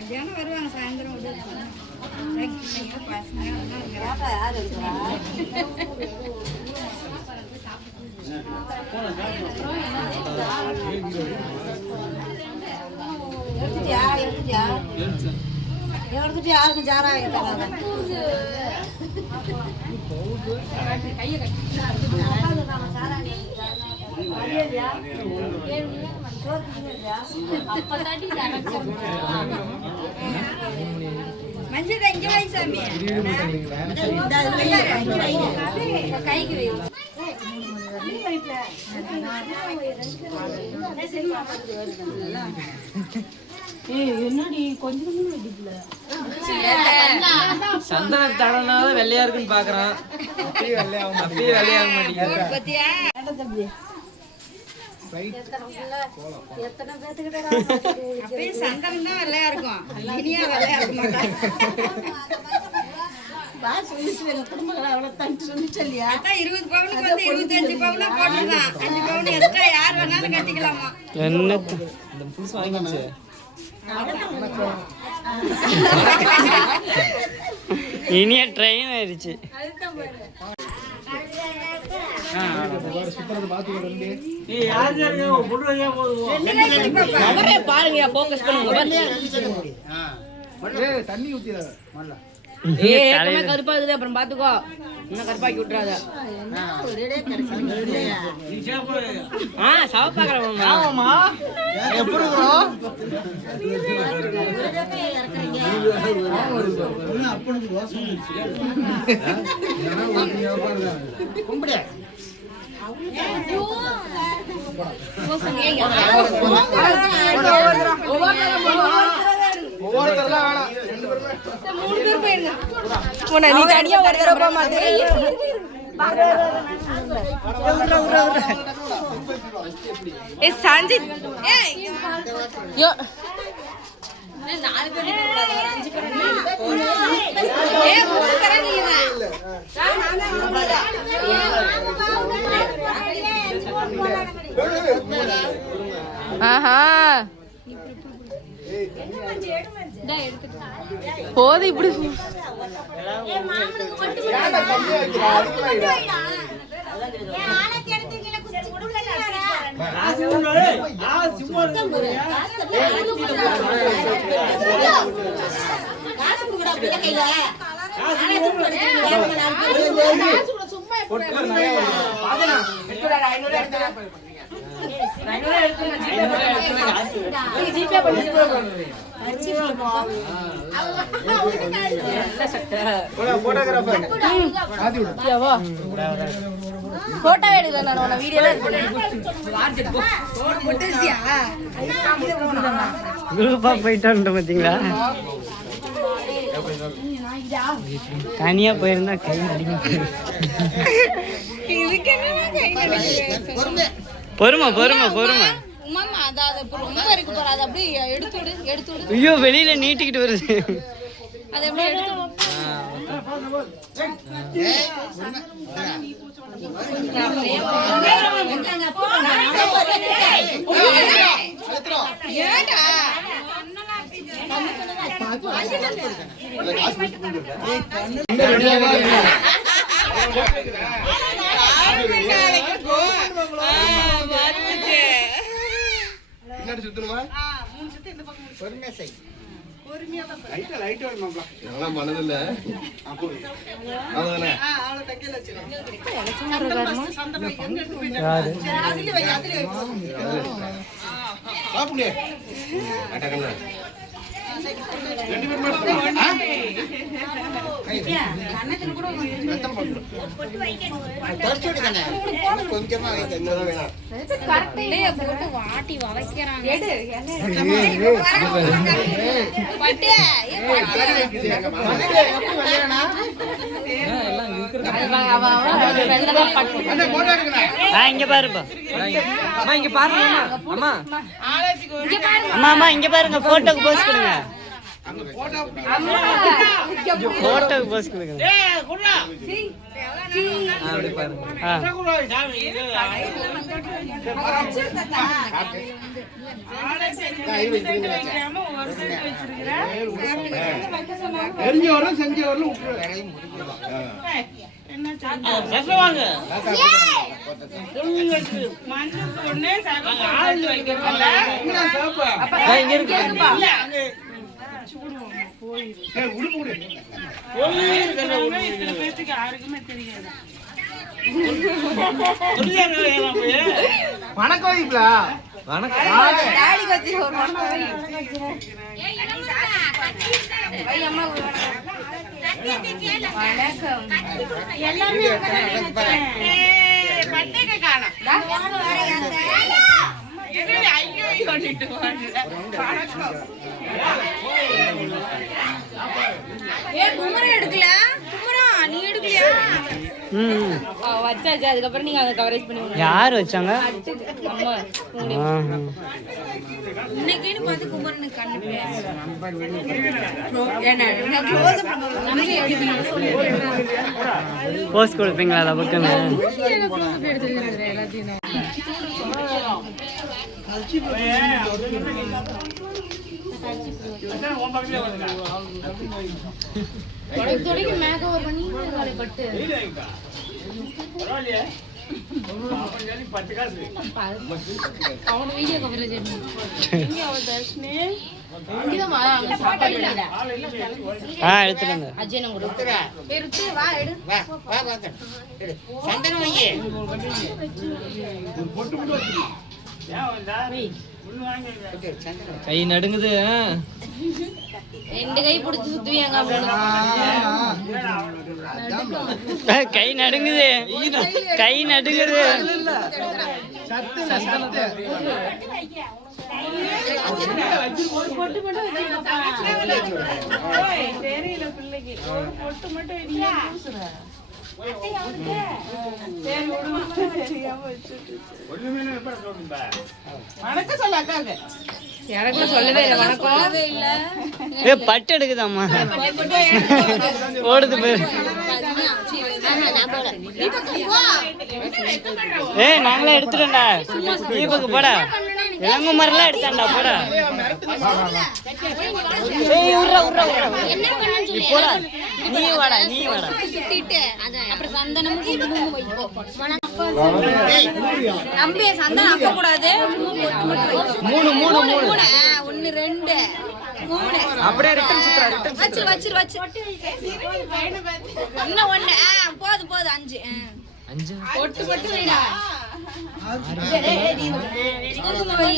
மதியானம் வருவாங்க சாயந்தரம் எடுத்துட்டு யாருக்கும் ஜாரா மஞ்சள் இங்கே வை சாமி கைக்கு வை என்னடி கொஞ்சம் சந்தன தடனால வெள்ளையா இருக்குன்னு பாக்குறான். அப்படியே வெள்ளையாக மாட்டேங்குது. சந்தனம் தான் வெள்ளையா இருக்கும், இனியா வெள்ளையா இருக்க மாட்டான். குடும்பங்கள் அவ்வளவு தண்ணி சொல்லிச்சு இல்லையா? 20 பவுனுக்கு வந்து 25 பவுனா போட்டுதான். 5 பவுன் எக்ஸ்ட்ரா யார் வேணாலும் கட்டிக்கலாமா? என்ன புதுசு வாங்கிச்சு இனிய ட்ரெயின் ஆயிடுச்சு. பாருங்க போக்கஸ் பண்ணுங்க. தண்ணி ஊத்திர கருப்பா இருக்குது, அப்புறம் பாத்துக்கோ இன்னும் கருப்பாக்கி விட்டுறாத. சாப்பாக்கிறோமா கும்பிடு நீ தனியா ஒரு தடவை மாதிரி சஞ்சித் போது இப்படி போட்டோ எடுக்கல நான் வீடியோல குரூப்பா போயிட்டு பாத்தீங்களா? தனியா போயிருந்தா கை பொறுமை பொறுமை பொறுமை. ஐயோ வெளியில நீட்டிக்கிட்டு வருது. வாட்டி வளைக்கிறாங்க. இங்க பாருப்பா, இங்க பாருங்க. அம்மா அம்மா அம்மா இங்க பாருங்க, போட்டோக்கு போஸ்ட் கொடுங்க. போட்டோ போஸ் கொடுங்க. அப்படி பாருங்க. வச்சாச்சு. அதுக்கப்புறம் நீங்க அங்க கவரேஜ் பண்ணுவீங்க. யார் வச்சாங்க? இன்னைக்குன்னு பார்த்து குமரனுக்கு கண்ணு போஸ் கொடுப்பீங்களா அதை பக்கம்? கை நடுங்குது. ரெண்டு கை பிடிச்சி சுத்துவியாங்க. கை நடுங்குது, கை நடுங்குது. பட்டு எடுக்குதாம்மா, ஓடுது பேர். நாங்களே எடுத்துட்டோம்டா. தீபக்கு போடா, இளங்கு மரம்லாம் எடுத்தாண்டா போடா. போடா, நீ வாடா, நீ வாடா. அப்புறம் சந்தனம் நம்பி சந்தனம் அப்ப கூடாது. மூணு மூணு மூணு ஒன்னு ரெண்டு மூணு அப்படியே ரிட்டன் சுத்துறா. ரிட்டன் வச்சிரு வச்சிரு வச்சிரு. இன்னும் ஒண்ணு. போதும் போதும். அஞ்சு அஞ்சு ஒட்டு மட்டும் வைடா. குங்குமம் வை.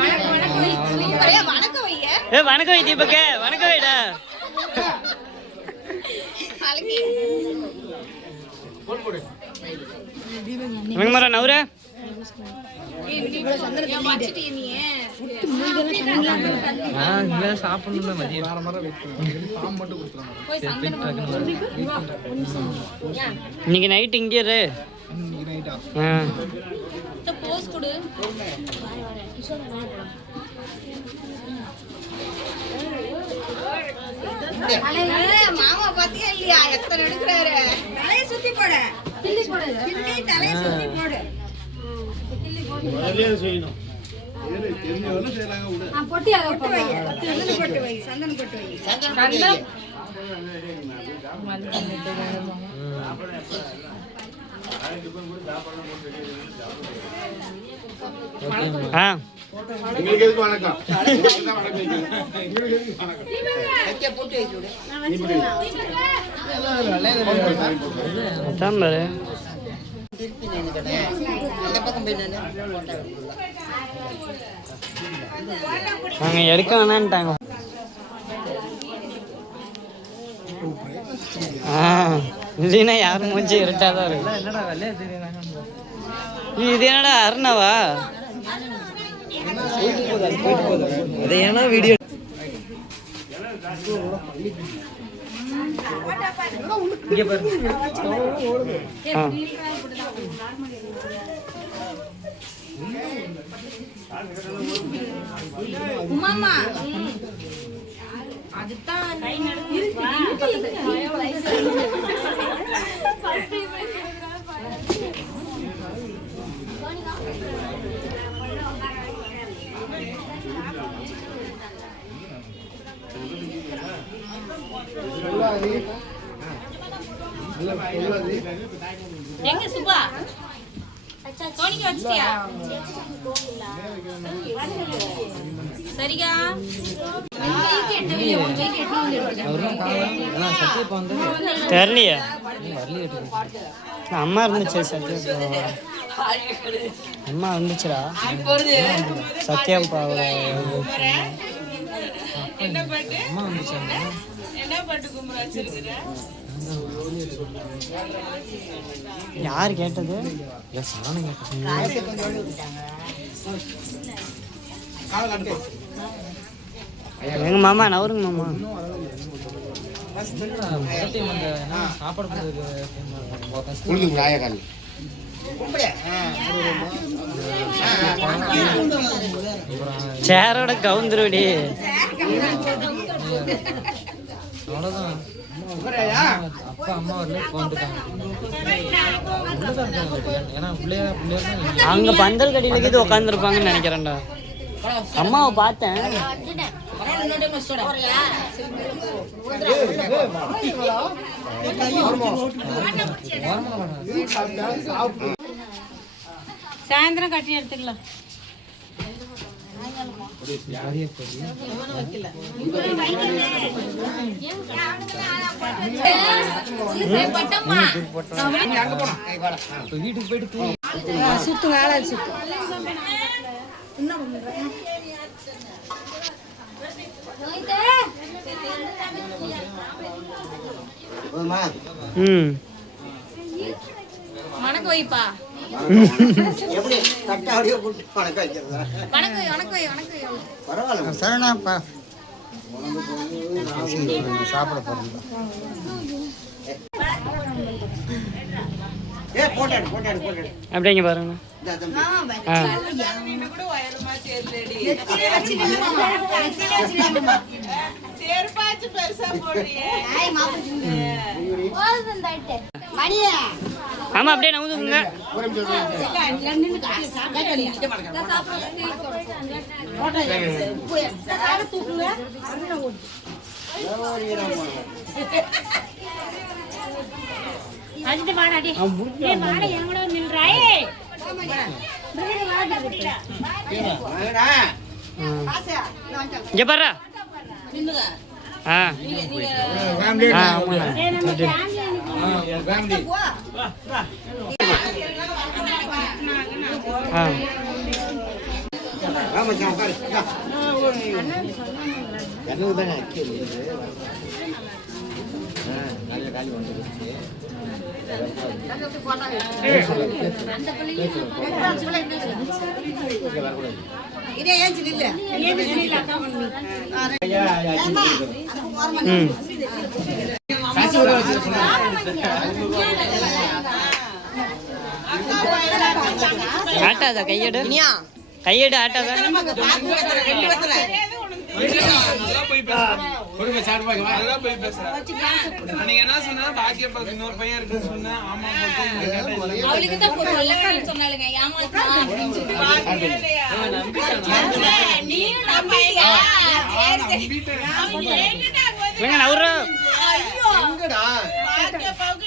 வணக்கம் வணக்கம் வை. சூப்பரா வணக்கம் வை. வணக்கம் வை தீபக்கு, வணக்கம் வைடா. அழகி வணக்கம் மர நவுரே. சாப்பிடணும் இன்னைக்கு நைட் இங்கே இரு. போஸ் கொடு. மாமா பாத்தியா இல்லையா எத்தனை எடுக்கிறாரு. தலையை சுத்தி போடு. கிள்ளி போடு. கிள்ளி தலையை சுத்தி போடு. பொட்டி பொட்டு வை. சந்தன பொட்டு வை. சந்தன பொட்டு வை. சந்தனம் வணக்கம். நாங்க எடுக்க வேணான்ட்டாங்க. இல்லைன்னா யாரும் மூஞ்சி இருட்டாதான் இருக்கு. இது என்னடா அருணாவா? அது ஏன்னா வீடியோ இங்க பாரு. உமாமா எங்க சுபா கோணிக்கு வச்சிட்டியா சரிகா தெரியலையே அம்மா இருந்துச்சு அம்மா இருந்துச்சுடா சத்யம் பாவ யார் கேட்டது எங்க மாமா நவருங்க மாமா சேரோட கவுந்துருடி அப்பா அம்மா அங்க பந்தல் கடியில இது உட்காந்துருப்பாங்கன்னு நினைக்கிறேன்டா அம்மாவை பார்த்தேன் சாயந்தரம் கட்டி எடுத்துக்கலாம் வீட்டுக்கு போயிட்டு சுத்துங்க ஆளா சுத்து வணக்கம் வைப்பா சரணாப்பா சாப்பிட போறேன் அப்படிங்க பாருங்க ஆமா அப்படியே நவுதுங்க அஜித் வாடாடி ஏய் வாடா எங்கடோ நில்றாயே இங்க பாரு இதே ஏஞ்சி நில்ல ஆட்டாதா கையெடு கையெடு ஆட்டாதா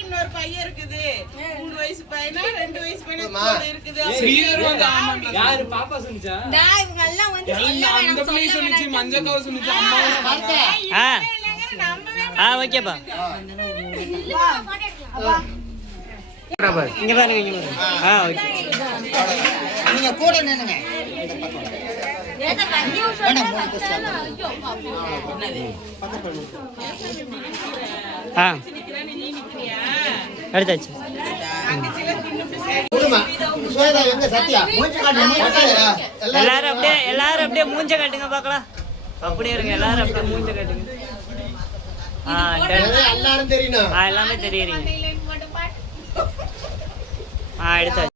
இன்னொரு பையன் இருக்குது 3 வயசு பையனா 2 வயசு பையனா இருக்குது யாரு பாப்பா சொன்னிச்சா இவங்க எல்லாம் வந்து அந்த பிள்ளை சொன்னிச்சு மஞ்சக்காவ சொன்னிச்சு அம்மா ஓகேப்பா இங்க பாருங்க இங்க பாருங்க ஓகே நீங்க கூட நின்னுங்க எடுத்தாச்சு எல்லாரும் அப்படியே மூஞ்ச காட்டுங்க பாக்கலாம் அப்படியே இருங்க எல்லாரும் அப்படியே மூஞ்ச காட்டுங்க எல்லாரும் தெரியணும் எல்லாமே தெரியுறீங்க எடுத்தாச்சு